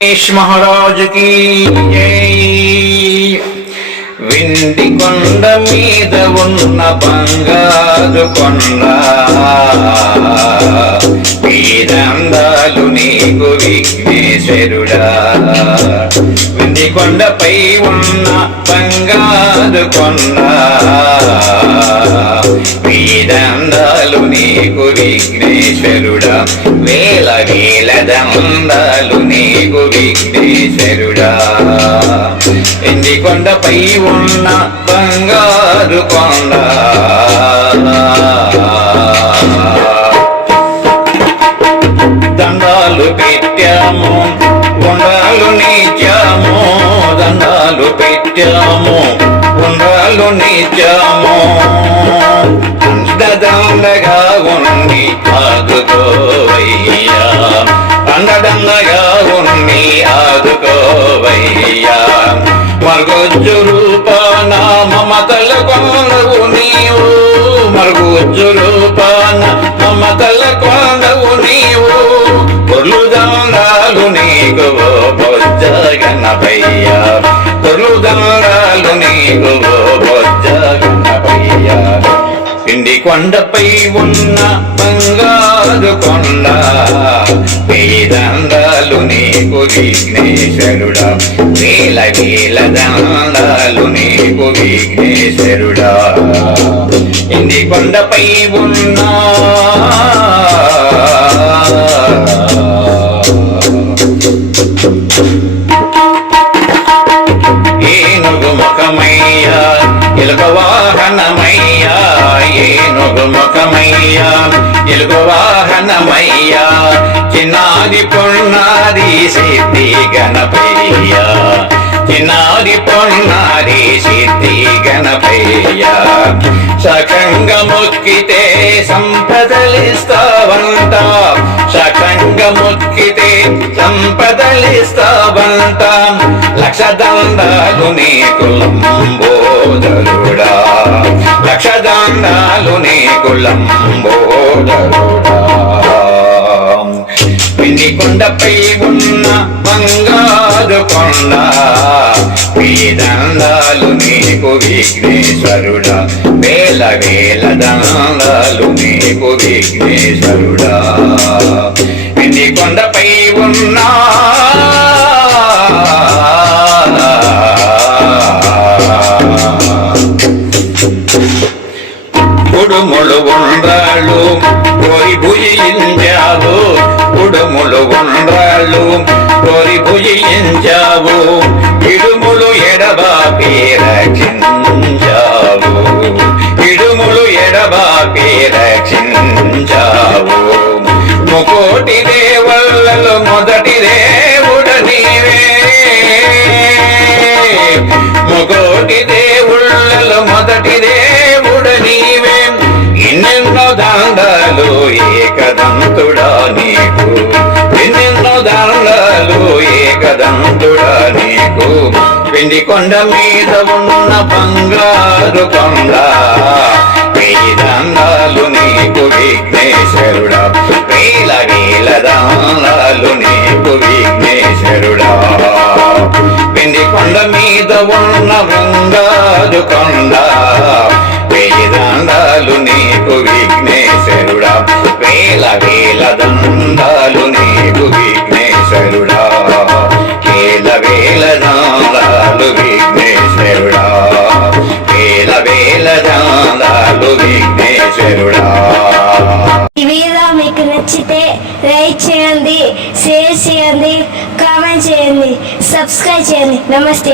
महाराज की जय। विंदी కొండ మీద ఉన్న బంగారు కొండ వీరందాలు నీకు విఘ్నేశ్వరుడా। వింది కొండపై ఉన్న బంగారు కొండ వీరందాలు నీకు విఘ్నేశ్వరుడా। వేల వేల దండాలు నీకు విఘ్నేశ్వరుడా। వింది కొండపై ఉన్న బంగారు కొండ దండాలు పెట్టాము ఉండాలు నీచాము, దండాలు పెట్టాము ఉండాలు నీచాము। అండదండగా ఉండి ఆదుకోవయ్యా, అండదండగా ఉండి ఆదుకోవయ్యా। మరుగుజ్జు రూపాన మమతల కొండవు నీవు, మరుగుజ్జు రూపాన మమతల కొండవు నీవు। కొర్లు దండాలు నీకు బొజ్జ గణపయ్యా, కొర్లు దండాలు నీకు బొజ్జ గణపయ్యా। పిండి కొండపై ఉన్న బంగారు కొండ వేదండాలు నీకు విఘ్నేశ్వరుడా। వేల వేల దండాలు నీకు విఘ్నేశ్వరుడా। పిండి కొండపై ఉన్న ఏనుగు ముఖమయ్యా ఎలుక వాహనమయ్యా, ఏనుగు ముఖమయ్యా ఎలుక వాహనమయ్యా। చిన్నాది పొన్నాది సిద్ధి గణపయ్యా, చిన్నాది పొన్నాది సిద్ధి గణపయ్యా। సకంగ మొక్కితే సంపదలిస్తావంట, సకంగ మొక్కితే సంపదలిస్తావంట। లక్ష దండాలు నీకు లంబోదరుడా, లక్ష దండాలు నీకు లంబోదరుడా। పిండి కొండపై ఉన్న బంగారు కొండ దండాలు నీకు విఘ్నేశ్వరుడా। వేల వేల దండాలు నీకు విఘ్నేశ్వరుడా। పిండి కొండపై ఉన్న కుడుములు ఉండ్రాళ్ళు కోరి భుజించావు, కుడుములు ఉండ్రాళ్ళు కోరి భుజించావు। ఇడుములు ఎడబాపి రక్షించావు, ఇడుములు ఎడబాపి రక్షించావు। ముకోటి దేవుళ్ళలో మొదటి దేవుడ నీవే, ముకోటి దేవుళ్ళలో మొదటి దేవుడ నీవే। ఎన్నెన్నో దండాలు ఏకదంతుడా నీకు, ఎన్నెన్నో దండాలు ఏకదంతుడా నీకు। పిండి కొండ మీద ఉన్న బంగారు కొండ వెయ్యి దండాలు నీకు విఘ్నేశ్వరుడా। వేల వేల దండాలు నీకు విఘ్నేశ్వరుడా। పిండి కొండ మీద ఉన్న బంగారు కొండ వెయ్యి దండాలు నీకు విఘ్నేశ్వరుడా। వేల వేల దండాలు నీకు విఘ్నేశ్వరుడా, వేల వేల దండాలు విఘ్నేశ్వరుడా, వేల వేల దండాలు విఘ్నేశ్వరుడా। ఈ వీడియో మీకు నచ్చితే లైక్ చేయండి, షేర్ చేయండి, కామెంట్ చేయండి, సబ్స్క్రైబ్ చేయండి। నమస్తే।